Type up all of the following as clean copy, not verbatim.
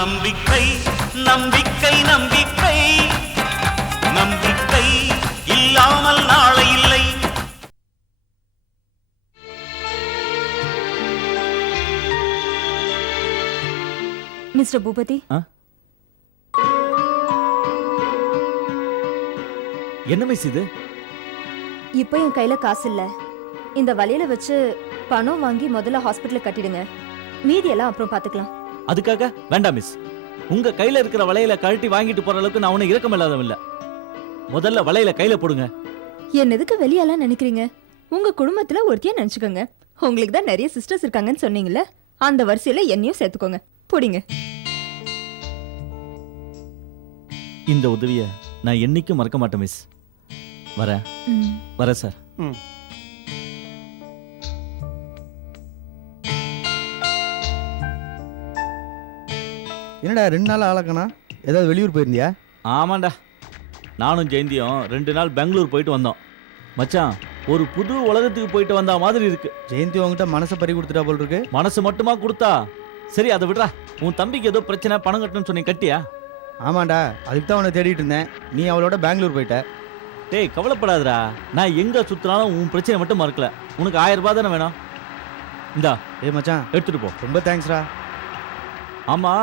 நம்பிக்கை நம்பிக்கை நம்பிக்கை நம்பிக்கை இல்லாமல் நாளை இல்லை. மிஸ்டர் பூபதி, என்ன மிஸ் இது? இப்போ என் கையில காசு இல்ல. இந்த வலையில வச்சு பணம் வாங்கி முதல்ல ஹாஸ்பிட்டல் கட்டிடுங்க. மீதி எல்லாம் அப்புறம் பாத்துக்கலாம். அதுக்காக வேண்டாம் மிஸ். உங்க கையில இருக்கிற வலையில கழட்டி வாங்கிட்டு போற அளவுக்கு நான் உனக்கு இரக்கம் இல்லாதவன் இல்ல. முதல்ல வலையில கையில போடுங்க. என்னதுக்கு வெளியெல்லாம் நினைக்கிறீங்க? உங்க குடும்பத்துல ஒருத்தியா நினைச்சுக்கோங்க. உங்களுக்கு தான் நிறைய சிஸ்டர்ஸ் இருக்காங்கன்னு சொன்னீங்கல்ல, அந்த வரிசையில என்னையும் சேர்த்துக்கோங்க. போடிங்க. இந்த உதவிய நான் என்னைக்கும் மறக்க மாட்டேன் மிஸ். வர சார். என்னடா 2 நாள் ஆளக்கணா? ஏதாவது வெளியூர் போயிருந்தியா? ஆமாண்டா, நானும் ஜெயந்தியும் 2 நாள் பெங்களூர் போயிட்டு வந்தோம். மச்சான், ஒரு புது உலகத்துக்கு போயிட்டு வந்த மாதிரி இருக்கு. ஜெயந்தி உங்ககிட்ட மனசை பறி கொடுத்துட்டா போல் இருக்கு. மனசு மட்டுமா கொடுத்தா? சரி, அதை விடுறா. உன் தம்பிக்கு ஏதோ பிரச்சனை, பணம் கட்டணும்னு சொன்னீங்க, கட்டியா? ஆமாண்டா, அதுக்கு தான் உன்னை தேடிட்டு இருந்தேன். நீ அவளோட பெங்களூர் போயிட்ட. டேய், கவலைப்படாதடா. நான் எங்க சுத்தினாலும் உன் பிரச்சனை மட்டும் மறக்கல. உனக்கு 1000 ரூபாய் தானே வேணும்? இந்தா. மச்சான், எடுத்துட்டு போ. ரொம்ப தேங்க்ஸ்டா. ஆமா,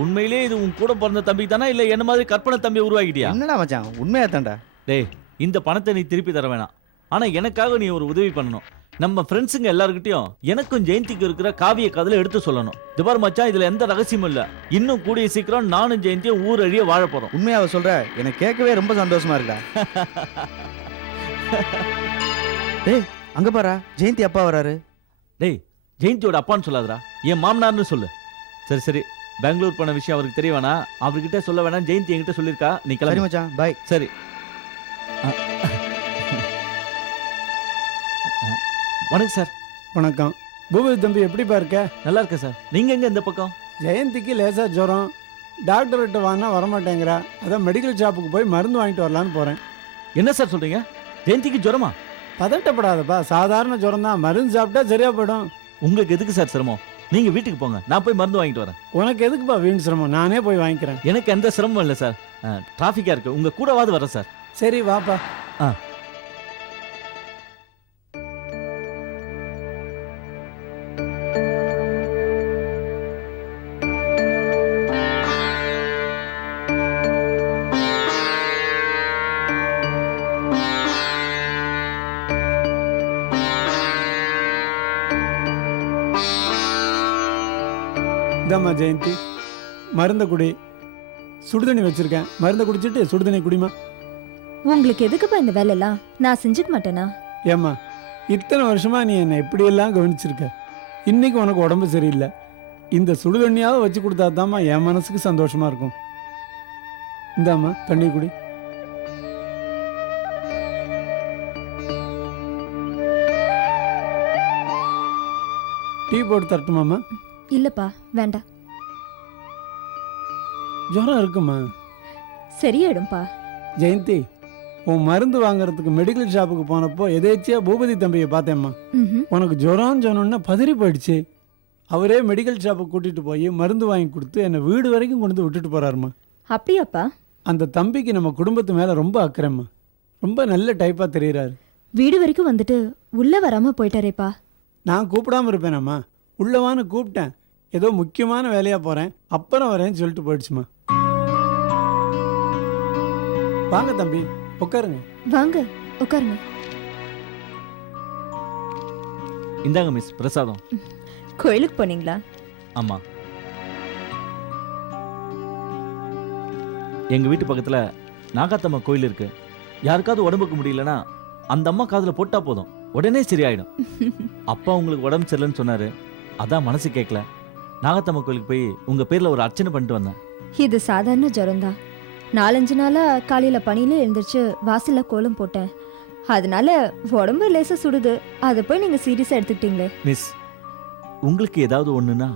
உண்மையிலேயே இது உன் கூட பிறந்த தம்பி தானே, இல்ல என்ன மாதிரி கற்பனை தம்பி உருவாக்கிட்டியா? என்னடா மச்சான், உண்மையா தான்டா. டேய், இந்த பணத்தை நீ திருப்பி தர வேணாம். ஆனா எனக்காக நீ ஒரு உதவி பண்ணணும். நம்ம ஃப்ரெண்ட்ஸுங்க எல்லாருக்கிட்டையும் எனக்கும் ஜெயந்திக்கு இருக்கிற காவிய கதையில எடுத்து சொல்லணும். திபார் மச்சான், இதுல எந்த ரகசியமும் இல்ல. இன்னும் கூடிய சீக்கிரம் நானும் ஜெயந்தியும் ஊர் அழிய வாழ போறோம். உண்மையாவ சொல்ற? எனக்கு கேட்கவே ரொம்ப சந்தோஷமா இருக்கா. டேய், அங்க பாரா, ஜெயந்தி அப்பா வராரு. டேய், ஜெயந்தியோட அப்பான்னு சொல்லாதடா, என் மாமனார்னு சொல்லு. சரி சரி, பெங்களூர் போன விஷயம் அவருக்கு தெரிய வேணாம். அவர்கிட்ட சொல்ல வேணாம். ஜெயந்தி என்கிட்ட சொல்லிருக்கா. நீ கிளம்பி. சரி மச்சான், பை. சரி. வணக்கம் சார். வணக்கம். பூபதி தம்பி, எப்படிப்பா இருக்க? நல்லா இருக்கேன் சார். நீங்க எங்க இந்த பக்கம்? ஜெயந்திக்கு லேசா ஜுரம். டாக்டர்கிட்ட வாங்கினா வரமாட்டேங்கிறா. அதான் மெடிக்கல் ஷாப்புக்கு போய் மருந்து வாங்கிட்டு வரலான்னு போறேன். என்ன சார் சொல்றீங்க? ஜெயந்திக்கு ஜுரமா? பதட்டப்படாதப்பா, சாதாரண ஜுரம் தான். மருந்து சாப்பிட்டா சரியா போயிடும். உங்களுக்கு எதுக்கு சார் சிரமம்? நீங்க வீட்டுக்கு போங்க, நான் போய் மருந்து வாங்கிட்டு வரேன். உனக்கு எதுக்குப்பா வீண் சிரமம்? நானே போய் வாங்கிக்கிறேன். எனக்கு எந்த சிரமம் இல்லை சார். டிராஃபிக்கா இருக்கு. உங்க கூடவாது வரேன் சார். சரி, வாப்பா. இதாம்மா ஜெயந்தி, மருந்த குடி. சுடுதண்ணி வச்சிருக்கேன், மருந்த குடிச்சிட்டு சுடுதண்ணி குடிமா. உங்களுக்கு எதுக்குப்பா இந்த வேலையெல்லாம்? நான் செஞ்சுக்க மாட்டேனா? ஏம்மா, இத்தனை வருஷமா நீ என்னை எப்படியெல்லாம் கவனிச்சிருக்க. இன்னைக்கு உனக்கு உடம்பு சரியில்லை. இந்த சுடுதண்ணியாவது வச்சு கொடுத்தா தாம்மா என் மனசுக்கு சந்தோஷமா இருக்கும். இந்தாம்மா தண்ணி குடி. டீ போட்டு தரட்டுமாம்மா? இல்லப்பா, வேண்டாம். ஜுரம் இருக்குமா? சரியாயிடும்பா. ஜெயந்தி, உன் மருந்து வாங்குறதுக்கு மெடிக்கல் ஷாப்புக்கு போனப்போ எதேச்சியா பூபதி தம்பியை பார்த்தேம்மா. உனக்கு ஜுரம் சொன்னோன்னா பதறி போயிடுச்சு. அவரே மெடிக்கல் ஷாப்புக்கு கூட்டிட்டு போய் மருந்து வாங்கி கொடுத்து என்னை வீடு வரைக்கும் கொண்டு வந்து விட்டுட்டு போறாருமா. அப்படியாப்பா? அந்த தம்பிக்கு நம்ம குடும்பத்து மேல ரொம்ப அக்கறைம்மா. ரொம்ப நல்ல டைப்பா தெரியுறாரு. வீடு வரைக்கும் வந்துட்டு உள்ள வராம போயிட்டாரேப்பா. நான் கூப்பிடாம இருப்பேனாம்மா? உள்ளவான்னு கூப்பிட்டேன். ஏதோ முக்கியமான வேலையா போறேன், அப்புறம் வரேன்னு சொல்லிட்டு போயிடுச்சுமா. வாங்க தம்பி, உட்காருங்க. வாங்க, உட்காருங்க. இந்தாங்க மிஸ், பிரசாதம். கோயிலுக்கு போனீங்களா? ஆமா, எங்க வீட்டு பக்கத்துல நாகாத்தம்மா கோயில் இருக்கு. யாருக்காவது உடம்புக்கு முடியலன்னா அந்த அம்மா காதுல போட்டா போதும், உடனே சரியாயிடும். அப்பா உங்களுக்கு உடம்பு சரியில்லைன்னு சொன்னாரு, அதான் மனசு கேட்கல. நாகாத்தம்மா கோயிலுக்கு போய் உங்க பேர்ல ஒரு அர்ச்சனை பண்ணிட்டு வந்தேன். இது சாதாரண ஜுரம்தான். 4-5 நாளா காலையில பனியில எழுந்திரிச்சு வாசல்ல கோலம் போட்டேன். அதனால உடம்பு லேசா சுடுது. அதை போய் நீங்க சீரியஸா எடுத்துக்கிட்டீங்களே. மிஸ், உங்களுக்கு ஏதாவது ஒண்ணுன்னா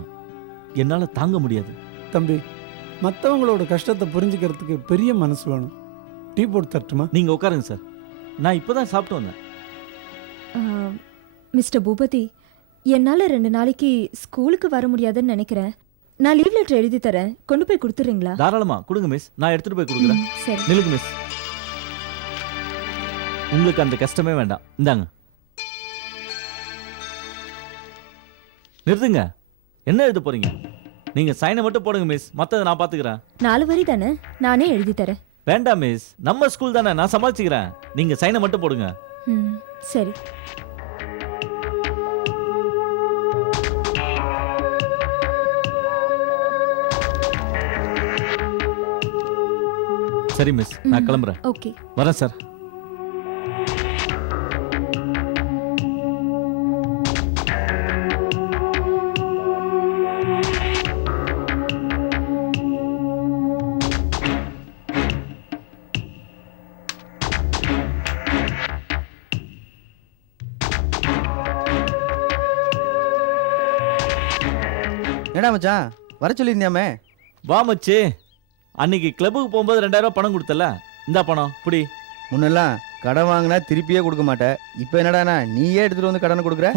என்னால தாங்க முடியாது. தம்பி, மற்றவங்களோட கஷ்டத்தை புரிஞ்சுக்கிறதுக்கு பெரிய மனசு வேணும். டீ போட்டு தரட்டுமா? நீங்க உட்காருங்க சார், நான் இப்பதான் சாப்பிட்டு வந்தேன். மிஸ்டர் பூபதி, என்னால 2 நாளைக்கு ஸ்கூலுக்கு வர முடியாதுன்னு நினைக்கிறேன். நான் லீவ் லெட்டர் எழுதி தரேன், கொண்டு போய் கொடுத்துறீங்களா? தாராளமா கொடுங்க மிஸ், நான் எடுத்துட்டு போய் கொடுக்குறேன். சரி. நில்லுங்க மிஸ், உங்களுக்கு அந்த கஷ்டமே வேண்டாம். இந்தாங்க. நிறுத்துங்க. என்ன எழுத போறீங்க? நீங்க சைனை மட்டும் போடுங்க மிஸ், மத்ததை நான் பாத்துக்கிறேன். 4 வரி தானே, நானே எழுதி தரேன். வேண்டாம் மிஸ், நம்ம ஸ்கூல் தானே, நான் சமாளிச்சுக்கிறேன். நீங்க சைனை மட்டும் போடுங்க. சரி. சரி மிஸ், நான் கிளம்புறேன். ஓகே. வரேன் சார். என்னடா மச்சான் வர சொல்லியிருந்தியாமே? வா மச்சி, அன்னைக்கு கிளப்புக்கு போகும்போது 2000 ரூபாய் பணம் கொடுத்தல, இந்த பணம் புடி. முன்னெல்லாம் கடன் வாங்கினா திருப்பியே கொடுக்க மாட்டேன், இப்போ என்னடாண்ணா நீயே எடுத்துட்டு வந்து கடனை கொடுக்குற?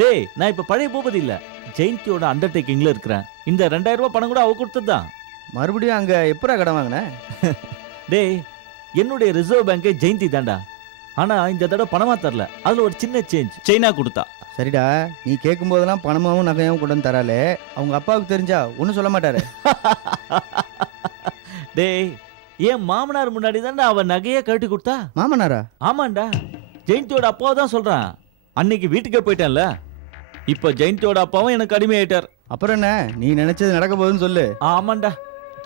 டேய், நான் இப்ப பழைய பூபதி இல்ல, ஜெயந்தியோட அண்டர்டேக்கிங்ல இருக்கிறேன். இந்த 2000 ரூபாய் பணம் கூட அவ கொடுத்ததுதான். மறுபடியும் அங்க எப்படா கடன் வாங்கின? டேய், என்னுடைய ரிசர்வ் பேங்கே ஜெயந்தி தாண்டா. ஆனா இந்த தடவை பணமா தரல, அதுல ஒரு சின்ன சேஞ்ச் செயினா கொடுத்தா. சரிடா, நீ கேட்கும் போதெல்லாம் பணமாவும் நகையாவும் கொண்டு வந்து தராலே, அவங்க அப்பாவுக்கு தெரிஞ்சா ஒன்றும் சொல்ல மாட்டாரு. டேய், என் மாமனார் முன்னாடி தாண்டா அவன் நகையே கட்டி கொடுத்தா. மாமனாரா? ஆமாண்டா, ஜெயந்தியோட அப்பாவை தான் சொல்றான். அன்னைக்கு வீட்டுக்கே போயிட்டேன்ல, இப்ப ஜெயந்தியோட அப்பாவும் எனக்கு அடிமையாயிட்டார். அப்புறம் என்ன, நீ நினைச்சது நடக்க போகுதுன்னு சொல்லு. ஆமாண்டா,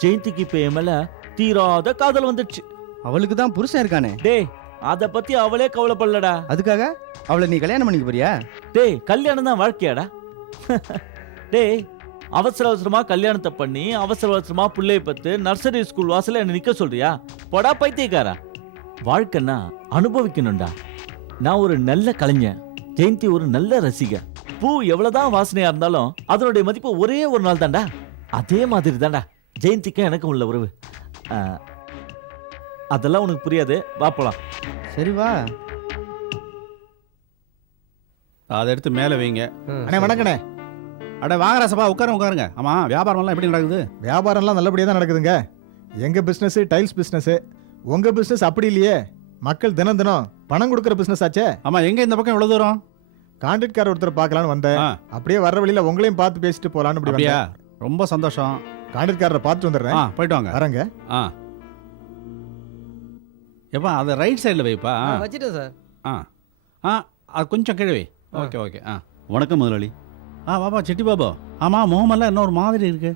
ஜெயந்திக்கு இப்ப என் மேல தீராத காதல் வந்துடுச்சு. அவளுக்கு தான் புருஷன் இருக்கானே. டேய், அத பத்தி அவளே கவலைப்படலடா. அதுக்காக அவளை நீ கல்யாணம் பண்ணிக்க போறியா? டேய், கல்யாணம் தான் வாழ்க்கையாடா. டேய், அவசர அவசரமா கல்யாணத்தை பண்ணி அவசர அவசரமா பிள்ளைய பத்து நர்சரி ஸ்கூல் வாசல்ல என்ன நிக்க சொல்றியா? போடா பைத்தியக்காரா. வாழ்க்கைன்னா அனுபவிக்கணும்டா. நான் ஒரு நல்ல கலைஞன், ஜெயந்தி ஒரு நல்ல ரசிகர். பூ எவ்வளவுதான் வாசனையா இருந்தாலும் அதனுடைய மதிப்பு ஒரே ஒரு நாள் தான்டா. அதே மாதிரி தான்டா ஜெயந்திக்கும் எனக்கும் உள்ள உறவு. அதெல்லாம் உனக்கு புரியாது, வா போலாம். சரி வா. அதை எடுத்து மேலே வைங்க. அண்ணே வணக்கண்ணே. அட வாங்க ரசப்பா, உட்காருங்க. ஆமாம், வியாபாரம்லாம் எப்படி நடக்குது? வியாபாரம்லாம் நல்லபடியாக தான் நடக்குதுங்க. எங்கள் பிஸ்னஸ் டைல்ஸ் பிஸ்னஸ், உங்கள் பிஸ்னஸ் அப்படி இல்லையே, மக்கள் தினம் தினம் பணம் கொடுக்குற பிஸ்னஸ் ஆச்சே. ஆமாம், எங்கே இந்த பக்கம் எவ்வளோ தூரம்? கான்ட்ராக்ட்காரர் ஒருத்தர் பார்க்கலான்னு வந்தேன். அப்படியே வர்ற வழியில் உங்களையும் பார்த்து பேசிட்டு போகலான்னு. அப்படியா? ரொம்ப சந்தோஷம். கான்ட்ராக்ட்காரரை பார்த்துட்டு வந்துடுறேன். போயிட்டு வாங்க. வரேங்க. எப்பா அதை ரைட் சைடில் வைப்பா. வச்சுட்டேன் சார். அது கொஞ்சம் கிழவி. Okay okay. வணக்கம் முதலாளி. வாப்பா செட்டி பாபா. ஆமாம், முகமெல்லாம் இன்னொரு மாதிரி இருக்கு.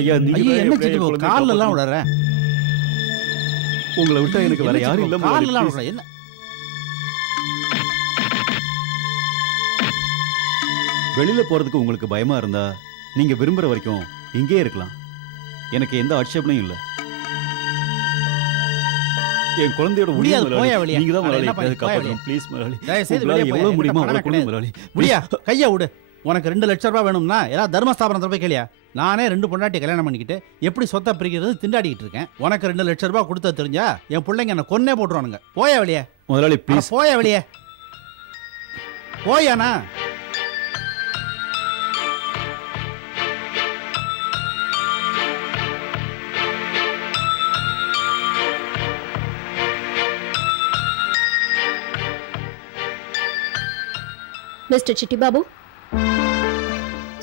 ஐயா, என்ன செட்டி பாபு கால்ல எல்லாம் விடுற? உங்களை விட்டா எனக்கு வேற யாரும் இல்ல. கால்ல எல்லாம் விடுற என்ன? வெளியில போறதுக்கு உங்களுக்கு பயமா இருந்தா நீங்க விரும்புற வரைக்கும் இங்கே இருக்கலாம். எனக்கு எந்த ஆட்சேபனையும் இல்ல. என் குழந்தையோட முடியாது, போயா வெளியே. நீங்க தான் முதலாளி, என்ன பண்ணி, எப்படியாவது காப்பாத்தணும் ப்ளீஸ் முதலாளி. தயவு செய்து உங்களால வெளியே எவ்வளவு போயா. முடியுமோ என்கிட்ட அவ்வளவு பணம் கொடுங்க முதலாளி. முடியா, கையை விடு. உனக்கு 2 லட்சம் ரூபாய் வேணும்னா ஏதாவது தர்மஸ்தாபனத்தில் போய் கேளியா? நானே 2 பொண்டாட்டி கல்யாணம் பண்ணிக்கிட்டு எப்படி சொத்தை பிரிக்கிறது திண்டாடிக்கிட்டு இருக்கேன். உனக்கு 2 லட்சம் ரூபாய் கொடுத்தா தெரிஞ்சா என் பிள்ளைங்க என்ன கொன்னே போட்டுருவானுங்க. போயா வெளியே முதலாளி ப்ளீஸ். போயா வெளியே போயாண்ணா. மிஸ்டர் சிட்டிபாபு.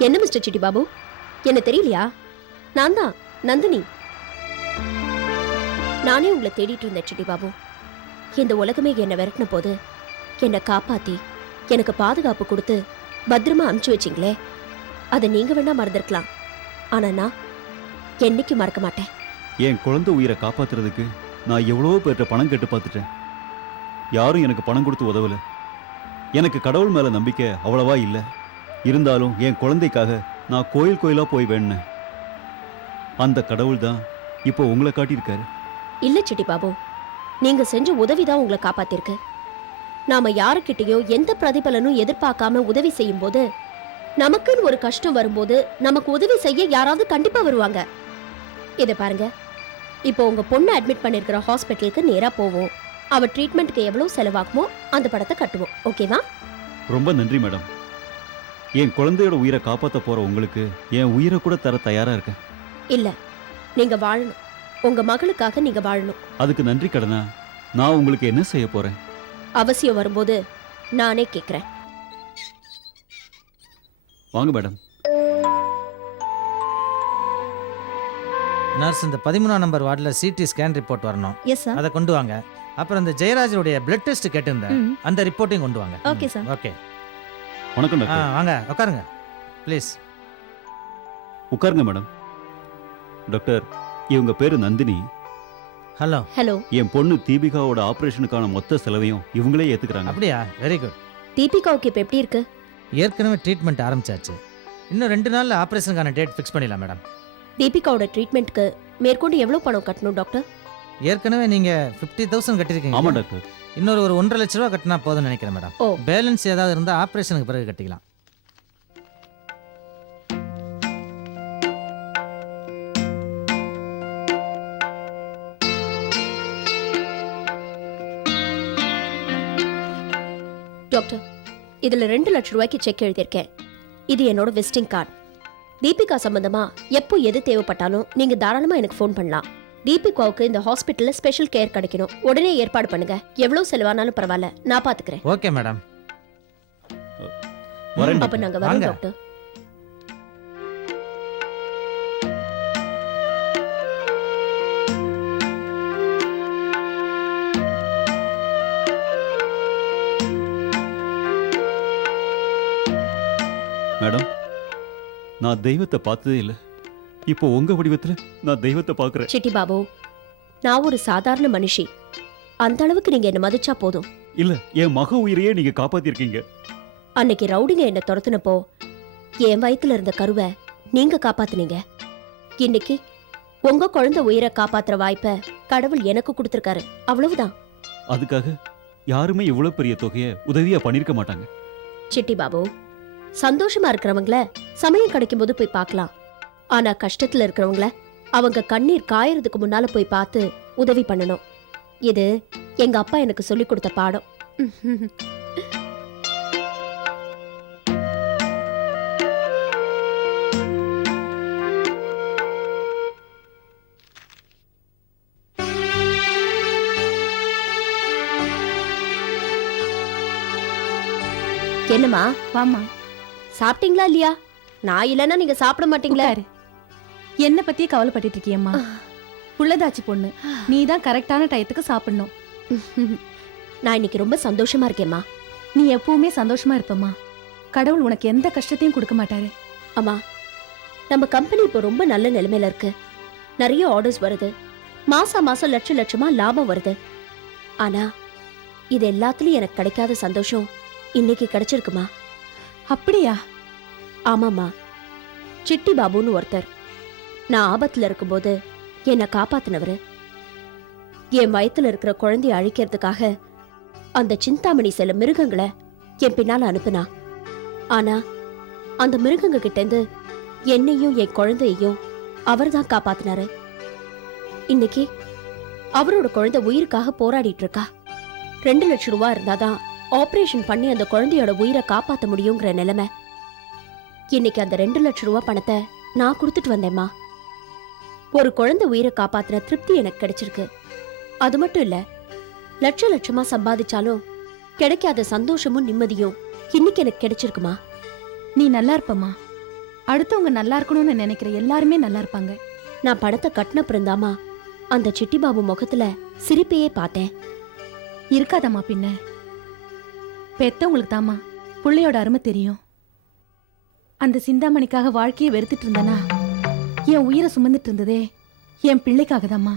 என்ன மிஸ்டர் சிட்டிபாபு, என்ன தெரியலையா? நான் தான் நந்தினி. நானே உங்களை தேடிட்டு இருந்தேன் சிட்டிபாபு. இந்த உலகமே என்னை விரட்டின போது என்னை காப்பாத்தி எனக்கு பாதுகாப்பு கொடுத்து பத்திரமா அனுப்பிச்சு வச்சிங்களே, அதை நீங்க வேணா மறந்துருக்கலாம். ஆனா நான் என்னைக்கு மறக்க மாட்டேன். என் குழந்தை உயிரை காப்பாத்துறதுக்கு நான் எவ்வளவோ பேர்கிட்ட பணம் கேட்டு பார்த்துட்டேன். யாரும் எனக்கு பணம் கொடுத்து உதவல. எனக்கு கடவுள் மேல நம்பிக்கை அவ்வளவா இல்லை. இருந்தாலும் என் குழந்தைக்காக நான் கோயில் கோயிலா போய் வேண்டினேன். அந்த கடவுள் தான் இப்போ உங்களை காட்டியிருக்காரு. இல்ல சிட்டிபாபு, நீங்க செஞ்ச உதவிதான் உங்களை காப்பாத்திருக்கு. நாம யாருக்கிட்டயும் எந்த பிரதிபலனும் எதிர்பார்க்காம உதவி செய்யும் போது, நமக்குன்னு ஒரு கஷ்டம் வரும்போது நமக்கு உதவி செய்ய யாராவது கண்டிப்பா வருவாங்க. இதை பாருங்க, இப்போ உங்க பொண்ணு அட்மிட் பண்ணிருக்கிற ஹாஸ்பிட்டலுக்கு நேரா போவோம். அவ ட்ரீட்மெண்ட்க்கு எவ்வளவு செலவாகுமோ அந்த படத்தை கட்டுவோம். ஓகேவா? ரொம்ப நன்றி மேடம். என் குழந்தையோட உயிரை காப்பாற்ற போற உங்களுக்கு என் உயிரை கூட தர தயாரா இருக்கேன். இல்ல, நீங்க வாழணும். உங்க மகளுக்காக நீங்க வாழணும். அதுக்கு நன்றி கடனா நான் உங்களுக்கு என்ன செய்ய போறேன்? அவசியம் வரும்போது நானே கேக்குறேன். வாங்க மேடம். நர்ஸ், இந்த 13ஆம் நம்பர் வார்டில் சிடி ஸ்கேன் ரிப்போர்ட் வரணும். Yes sir. அதை கொண்டு வாங்க. அப்புறம் இந்த ஜெயராஜனுடைய பிளட் டெஸ்ட் கேட்டிருந்தேன், அந்த ரிப்போர்ட்டையும் கொண்டு வாங்க. Okay sir. ஓகே. வணக்கம் டாக்டர். வாங்க உட்காருங்க ப்ளீஸ். உட்காருங்க மேடம். டாக்டர், இவங்க பேரு நந்தினி. ஹலோ. ஹலோ. என் பொண்ணு தீபிகாவோட ஆபரேஷனுக்கான மொத்த செலவையும் இவங்களே ஏத்துக்கிறாங்க. அப்படியா? Very good. தீபிகாவுக்கு இப்ப எப்படி இருக்கு? ஏற்கனவே ட்ரீட்மெண்ட் ஆரம்பிச்சாச்சு. இன்னும் 2 நாள்ல ஆபரேஷனுக்கான டேட் ஃபிக்ஸ் பண்ணிடலாம் மேடம். தீபிகாவோட ட்ரீட்மெண்ட்க்கு மேற்கொண்டு எவ்வளவு பணம் கட்டணும் டாக்டர்? ஏற்கனவே நீங்க 50,000 கட்டிருக்கீங்க. ஆமா டாக்டர். இன்னொரு 1.5 லட்ச ரூபா கட்டினா போதும்னு நினைக்கிறேன் மேடம். ஓ. பேலன்ஸ் ஏதாவது இருந்தா ஆபரேஷனுக்கு பிறகு கட்டிக்கலாம். டாக்டர், இதுல 2 லட்சம் ரூபாய்க்கு செக் எழுதியிருக்கேன். இது என்னோட விசிட்டிங் கார்டு. தீபிகா சம்பந்தமா எப்போ எது தேவைப்பட்டாலும் நீங்க தாராளமா எனக்கு ஃபோன் பண்ணலாம். தீபிகாவுக்கு இந்த ஹாஸ்பிட்டல்ல ஸ்பெஷல் கேர் கிடைக்கணும். உடனே ஏற்பாடு பண்ணுங்க. எவ்வளவு செலவானாலும் பரவாயில்ல, நான் பாத்துக்கிறேன். Okay madam. வரேன் அப்ப டாக்டர். நாங்க வரோம் வாங்க. டாக்டர். மேடம், நான் தெய்வத்தை பார்த்ததே இல்லை. இப்போ உங்க வடிவத்துல நான் தெய்வத்தை பார்க்கறேன். சிட்டி பாபு, நான் ஒரு சாதாரண மனுஷி. அந்த அளவுக்கு நீங்க என்ன மதிச்சா போதும். இல்ல, என் மக உயிரையே நீங்க காப்பாத்திருக்கீங்க. அன்னைக்கு ரவுடிங்க என்ன துரத்துனப்போ என் வயித்துல இருந்த கருவை நீங்க காப்பாத்துனீங்க. இன்னைக்கு உங்க குழந்தை உயிரை காப்பாத்துற வாய்ப்பை கடவுள் எனக்கு கொடுத்திருக்காரு. அவ்வளவுதான். அதுக்காக யாருமே இவ்வளவு பெரிய தொகையை உதவியா பண்ணிருக்க மாட்டாங்க. சிட்டி பாபு, சந்தோஷமா இருக்கிறவங்கள சமயம் கிடைக்கும் போது போய் பார்க்கலாம். ஆனா கஷ்டத்துல இருக்கிறவங்கள அவங்க கண்ணீர் காயறதுக்கு முன்னால போய் பார்த்து உதவி பண்ணணும். இது எங்க அப்பா எனக்கு சொல்லி கொடுத்த பாடம். என்னம்மா? வாமா. சாப்பிட்டீங்களா இல்லையா? நான் இல்லைன்னா நீங்க சாப்பிட மாட்டீங்களா? என்ன பத்தியே கவலைப்பட்டு இருக்கியம்மா. புள்ளதாச்சி பொண்ணு, நீ தான் கரெக்டான டயத்துக்கு சாப்பிடணும். நான் இன்னைக்கு ரொம்ப சந்தோஷமா இருக்கேம்மா. நீ எப்பவுமே சந்தோஷமா இருப்பம்மா. கடவுள் உனக்கு எந்த கஷ்டத்தையும் கொடுக்க மாட்டாரு. அம்மா, நம்ம கம்பெனி இப்போ ரொம்ப நல்ல நிலைமையில இருக்கு. நிறைய ஆர்டர்ஸ் வருது. மாசம் மாசம் லட்சமா லாபம் வருது. ஆனா இது எல்லாத்துலயும் எனக்கு கிடைக்காத சந்தோஷம் இன்னைக்கு கிடைச்சிருக்குமா. அப்படியா? ஆமாம்மா. சிட்டி பாபுன்னு ஒருத்தர் நான் ஆபத்துல இருக்கும்போது என்னை காப்பாத்தினவரு. என் வயத்துல இருக்கிற குழந்தைய அழிக்கிறதுக்காக அந்த சிந்தாமணி சில மிருகங்களை என் பின்னால அனுப்புனா. ஆனா அந்த மிருகங்க கிட்ட இருந்து என்னையும் என் குழந்தையையும் அவர் தான் காப்பாத்தினாரு. இன்னைக்கு அவரோட குழந்தை உயிருக்காக போராடிட்டு இருக்கா. 2 லட்சம் ரூபாய் இருந்தாதான் ஆபரேஷன் பண்ணி அந்த குழந்தையோட உயிரை காப்பாத்த முடியுங்கிற நிலைமை. இன்னைக்கு அந்த 2 லட்சம் ரூபாய் பணத்தை நான் கொடுத்துட்டு வந்தேம்மா. ஒரு குழந்தை உயிரை காப்பாத்துற திருப்தி எனக்கு கிடைச்சிருக்கு. அது மட்டும் இல்ல, லட்சமா சம்பாதிச்சாலும் கிடைக்காத சந்தோஷமும் நிம்மதியும் இன்னைக்கு எனக்கு கிடைச்சிருக்குமா. நீ நல்லா இருப்பம்மா. அடுத்தவங்க நல்லா இருக்கணும்னு நினைக்கிற எல்லாருமே நல்லா இருப்பாங்க. நான் பணத்தை கட்டின பிறந்தாமா அந்த சிட்டி பாபு முகத்துல சிரிப்பையே பார்த்தேன். இருக்காதம்மா பின்ன. பெத்தவங்களுக்கு தாமா புள்ளையோட அருமை தெரியும். அந்த சிந்தாமணிக்காக வாழ்க்கையை வெறுத்துட்டு இருந்தனா என் உயிரை சுமந்துட்டு இருந்ததே என் பிள்ளைக்காக தாம்மா.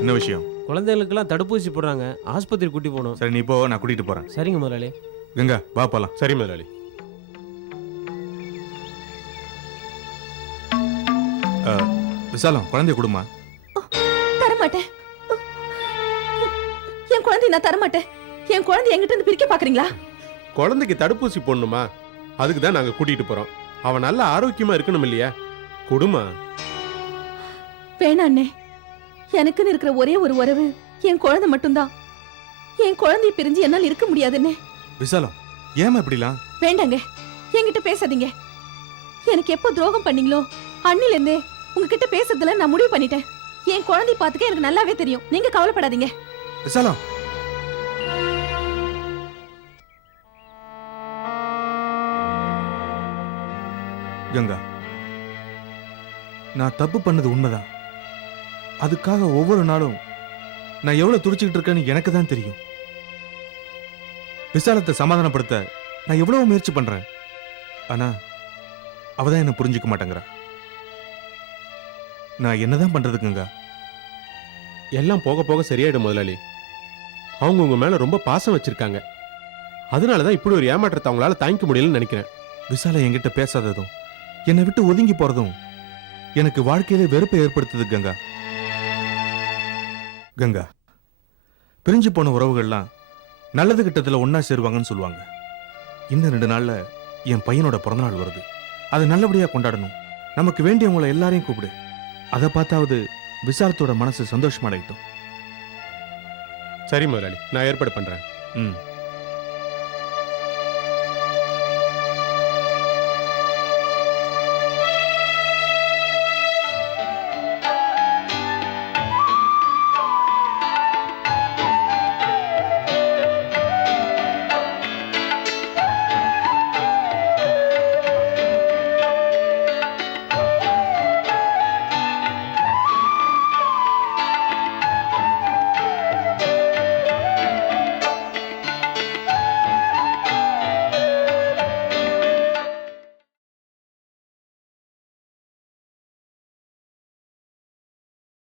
என்ன விஷயம்? குழந்தைகளுக்கெல்லாம் தடுப்பூசி போடுறாங்க. ஆஸ்பத்திரி கூட்டி போகணும். சரி, நீ போ, நான் கூட்டிட்டு போறேன். சரிங்க முதலாளி. கங்கா வா போலாம். சரி முதலாளி. விசாலம் குழந்தைய கொடுமா. தரமாட்டேன். என் குழந்தை நான் தரமாட்டேன். என் குழந்தை என்கிட்ட இருந்து பிரிக்க பாக்குறீங்களா? குழந்தைக்கு தடுப்பூசி போடணுமா, அதுக்கு தான் நாங்க கூட்டிட்டு போறோம். அவன் நல்ல ஆரோக்கியமா இருக்கணும் இல்லையா? கொடுமா. வேணா அண்ணே, எனக்குன்னு இருக்கிற ஒரே ஒரு உறவு என் குழந்தை மட்டும்தான். என் குழந்தைய பிரிஞ்சு என்னால் இருக்க முடியாதுன்னு. விசாலம் ஏமா இப்படிலாம்? வேண்டாங்க, என்கிட்ட பேசாதீங்க. எனக்கு எப்போ துரோகம் பண்ணீங்களோ அன்னில இருந்தே உங்ககிட்ட பேசுறதுல நான் முடிவு பண்ணிட்டேன். என் குழந்தை பாத்துக்க எனக்கு நல்லாவே தெரியும். நீங்க கவலைப்படாதீங்க. விசாலம் கங்கா, நான் தப்பு பண்ணது உண்மைதான். அதுக்காக ஒவ்வொரு நாளும் நான் எவ்வளவு துடிச்சுக்கிட்டு இருக்கேன்னு எனக்கு தான் தெரியும். விசாலத்தை சமாதானப்படுத்த நான் எவ்வளவு முயற்சி பண்றேன். ஆனா அவதான் என்ன புரிஞ்சுக்க மாட்டேங்கிறா. நான் என்னதான் பண்றது கங்கா? எல்லாம் போக போக சரியாயிடும் முதலாளி. அவங்க உங்க மேல ரொம்ப பாசம் வச்சிருக்காங்க. அதனாலதான் இப்படி ஒரு ஏமாற்றத்தை அவங்களால தாங்கிக்க முடியலன்னு நினைக்கிறேன். விசால என்கிட்ட பேசாததும் என்னை விட்டு ஒதுங்கி போறதும் எனக்கு வாழ்க்கையில வெறுப்பை ஏற்படுத்துது கங்கா. கங்கா, பிரிஞ்சு போன உறவுகள்லாம் நல்லது கிட்டத்துல ஒன்னா சேருவாங்கன்னு சொல்லுவாங்க. இன்னும் 2 நாள்ல என் பையனோட பிறந்தநாள் வருது. அதை நல்லபடியா கொண்டாடணும். நமக்கு வேண்டியவங்களை எல்லாரையும் கூப்பிடு. அதை பார்த்தாவது விசாலத்தோட மனசு சந்தோஷமா அடையட்டும். சரி முதலாளி, நான் ஏற்பாடு பண்றேன். ம்